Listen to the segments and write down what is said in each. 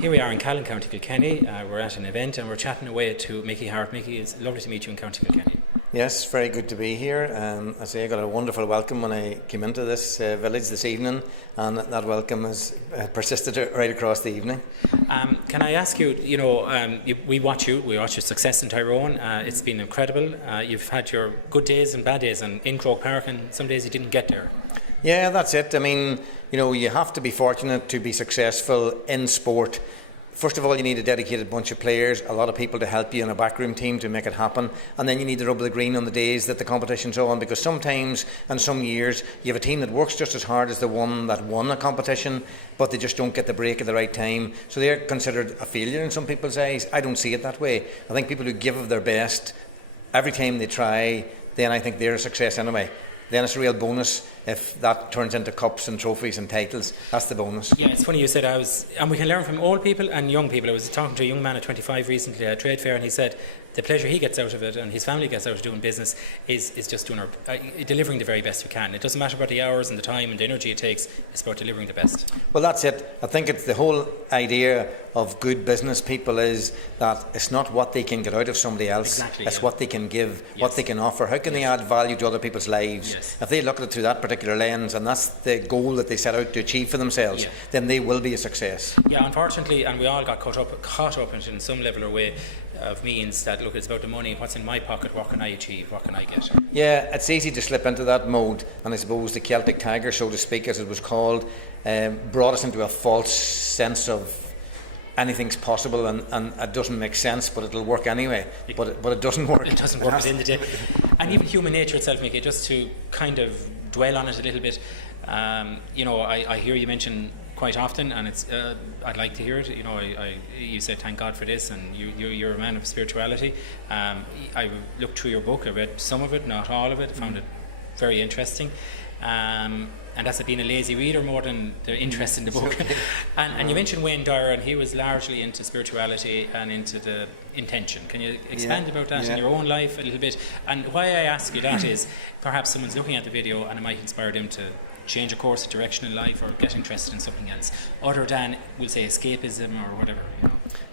Here we are in Callan, County Kilkenny. We're at an event and we're chatting away to Mickey Harte. Mickey, it's lovely to meet you in County Kilkenny. Yes, very good to be here. I got a wonderful welcome when I came into this village this evening, and that welcome has persisted right across the evening. Can I ask you, we watch your success in Tyrone. It's been incredible. You've had your good days and bad days, and in Croke Park, and some days you didn't get there. Yeah, that's it. I mean, you have to be fortunate to be successful in sport. First of all, you need a dedicated bunch of players, a lot of people to help you in a backroom team to make it happen, and then you need to rub the green on the days that the competition's on, because sometimes and some years you have a team that works just as hard as the one that won a competition, but they just don't get the break at the right time, so they're considered a failure in some people's eyes. I don't see it that way. I think people who give of their best every time they try, then I think they're a success anyway. Then it's a real bonus if that turns into cups and trophies and titles. That's the bonus. Yeah, it's funny you said and we can learn from old people and young people. I was talking to a young man at 25 recently at a trade fair, and he said the pleasure he gets out of it and his family gets out of doing business is just doing delivering the very best you can. It doesn't matter about the hours and the time and the energy it takes, it's about delivering the best. Well, that's it. I think it's the whole idea of good business people is that it's not what they can get out of somebody else, it's what they can give, what they can offer. How can they add value to other people's lives? If they look at it through that particular lens and that's the goal that they set out to achieve for themselves, then they will be a success. Yeah, unfortunately, and we all got caught up in some level or way of means that, look, it's about the money, what's in my pocket, what can I achieve, what can I get? Yeah, it's easy to slip into that mode, and I suppose the Celtic Tiger, so to speak, as it was called, brought us into a false sense of anything's possible, and it doesn't make sense, but it'll work anyway. But it doesn't work. It doesn't work at the end of the day. And even human nature itself, Mickey, just to kind of dwell on it a little bit, I hear you mention quite often, and it's I'd like to hear it. You said thank God for this, and you're a man of spirituality. I looked through your book. I read some of it, not all of it. I found it very interesting. And that's being a lazy reader more than the interest in the book. And you mentioned Wayne Dyer, and he was largely into spirituality and into the intention. Can you expand about that in your own life a little bit? And why I ask you that is perhaps someone's looking at the video and it might inspire them to change a course of direction in life or get interested in something else, other than, we'll say, escapism or whatever.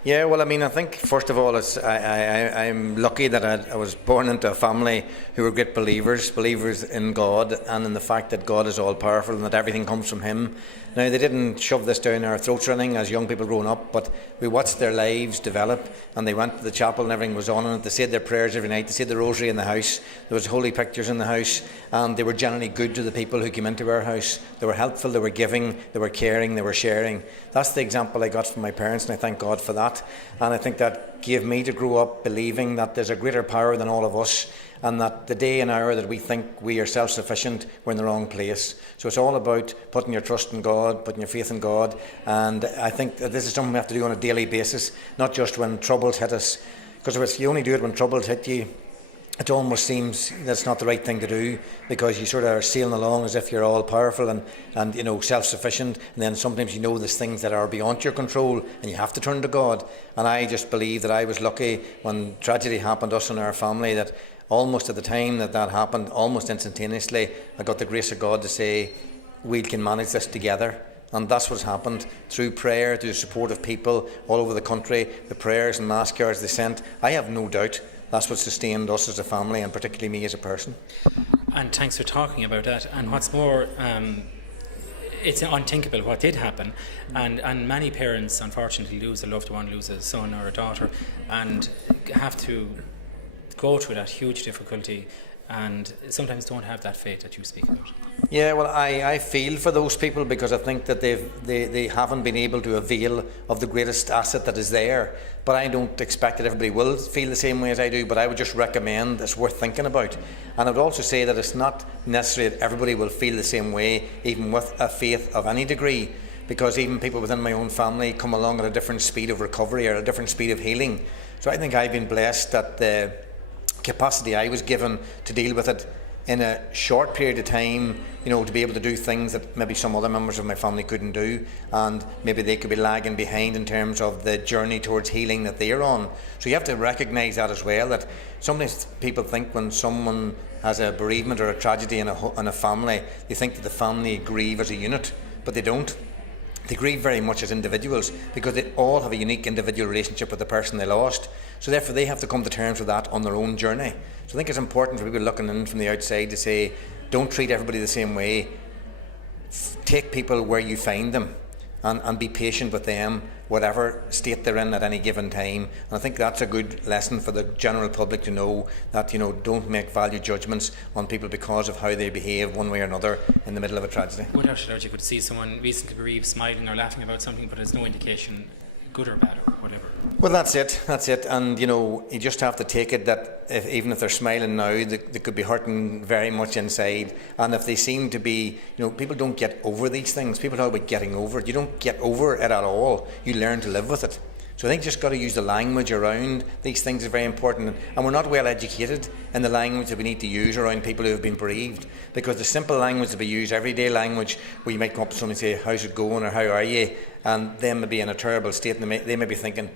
Yeah, well, I mean, I think first of all, I'm lucky that I was born into a family who were great believers in God and in the fact that God is all powerful and that everything comes from Him. Now, they didn't shove this down our throats or anything as young people growing up, but we watched their lives develop, and they went to the chapel and everything was on, and they said their prayers every night, they said the rosary in the house, there was holy pictures in the house, and they were generally good to the people who came into our house. They were helpful, they were giving, they were caring, they were sharing. That's the example I got from my parents, and I thank God for that. And I think that gave me to grow up believing that there's a greater power than all of us, and that the day and hour that we think we are self-sufficient, we're in the wrong place. So it's all about putting your trust in God, putting your faith in God, and I think that this is something we have to do on a daily basis, not just when troubles hit us. Because if you only do it when troubles hit you, it almost seems that's not the right thing to do, because you sort of are sailing along as if you're all powerful and self-sufficient, and then sometimes there's things that are beyond your control and you have to turn to God. And I just believe that I was lucky when tragedy happened to us in our family, that almost at the time that happened, almost instantaneously, I got the grace of God to say, we can manage this together. And that's what's happened through prayer, through the support of people all over the country, the prayers and mass cards they sent. I have no doubt that's what sustained us as a family, and particularly me as a person. And thanks for talking about that. And what's more, it's unthinkable what did happen, and many parents unfortunately lose a loved one, lose a son or a daughter, and have to go through that huge difficulty, and sometimes don't have that faith that you speak about. Yeah, well, I feel for those people, because I think that they haven't been able to avail of the greatest asset that is there. But I don't expect that everybody will feel the same way as I do, but I would just recommend it's worth thinking about. And I would also say that it's not necessary that everybody will feel the same way, even with a faith of any degree, because even people within my own family come along at a different speed of recovery or a different speed of healing. So I think I've been blessed that the capacity I was given to deal with it in a short period of time, to be able to do things that maybe some other members of my family couldn't do, and maybe they could be lagging behind in terms of the journey towards healing that they're on. So you have to recognise that as well, that sometimes people think when someone has a bereavement or a tragedy in a family, they think that the family grieve as a unit, but they don't. they grieve very much as individuals because they all have a unique individual relationship with the person they lost. So therefore they have to come to terms with that on their own journey. So I think it's important for people looking in from the outside to say, don't treat everybody the same way. Take people where you find them and be patient with them, whatever state they're in at any given time. And I think that's a good lesson for the general public to know that, don't make value judgments on people because of how they behave one way or another in the middle of a tragedy. Without a doubt, you could see someone recently bereaved smiling or laughing about something, but there's no indication, good or bad or whatever. Well, that's it. And, you just have to take it that even if they're smiling now, they could be hurting very much inside. And if they seem to be, people don't get over these things. People talk about getting over it. You don't get over it at all. You learn to live with it. So I think you just got to use the language around these things is very important. And we're not well educated in the language that we need to use around people who have been bereaved. Because the simple language that we use, everyday language, where you might come up to someone and say, how's it going, or how are you? And them may be in a terrible state, and they may be thinking,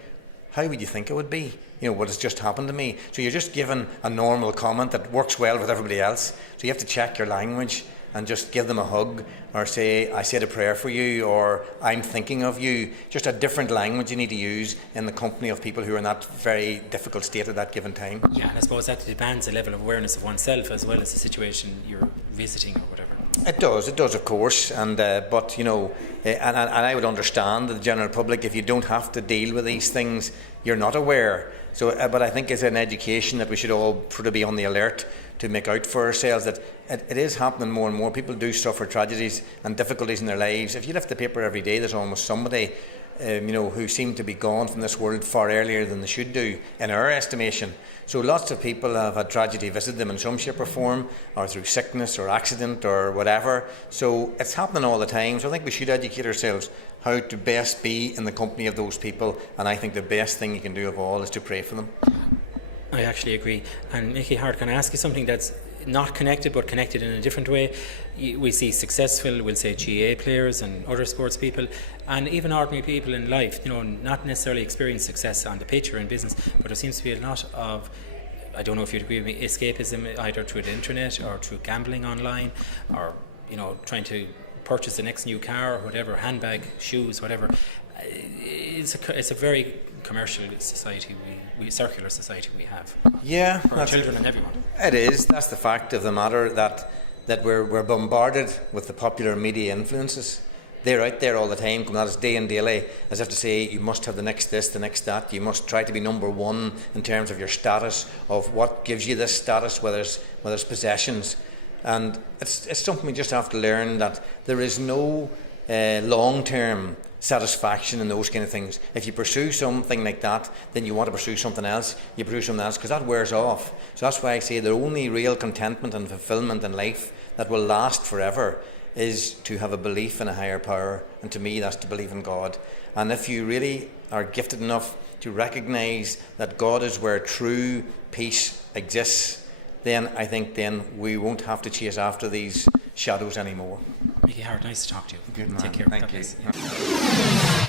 how would you think it would be? What has just happened to me? So you're just giving a normal comment that works well with everybody else. So you have to check your language and just give them a hug, or say, I said a prayer for you, or I'm thinking of you. Just a different language you need to use in the company of people who are in that very difficult state at that given time. Yeah, and I suppose that demands a level of awareness of oneself as well as the situation you're visiting or whatever. It does, of course, and but and I would understand the general public, if you don't have to deal with these things, you're not aware. So, but I think it's an education that we should all sort of be on the alert to make out for ourselves that it is happening more and more. People do suffer tragedies and difficulties in their lives. If you lift the paper every day, there's almost somebody who seem to be gone from this world far earlier than they should do, in our estimation. So lots of people have had tragedy visit them in some shape or form, or through sickness or accident or whatever. So it's happening all the time. So I think we should educate ourselves how to best be in the company of those people. And I think the best thing you can do of all is to pray for them. I actually agree. And Mickey Harte, can I ask you something that's not connected but connected in a different way? We see successful, we'll say GA players and other sports people, and even ordinary people in life, not necessarily experience success on the pitch or in business, but there seems to be a lot of, I don't know if you'd agree with me, escapism, either through the internet or through gambling online, or trying to purchase the next new car or whatever, handbag, shoes, whatever. It's a very commercial society, we circular society we have. Yeah, for our children and everyone. It is. That's the fact of the matter, that we're bombarded with the popular media influences. They're out there all the time, coming at us day and daily, as if to say you must have the next this, the next that. You must try to be number one in terms of your status, of what gives you this status, whether it's possessions. And it's something we just have to learn, that there is no long-term satisfaction in those kind of things. If you pursue something like that, then you want to pursue something else. You pursue something else because that wears off. So that's why I say the only real contentment and fulfillment in life that will last forever is to have a belief in a higher power, and to me that's to believe in God. And if you really are gifted enough to recognise that God is where true peace exists, then I think then we won't have to chase after these shadows anymore. Mickey Harte, nice to talk to you. Good man. Take care. Thank you.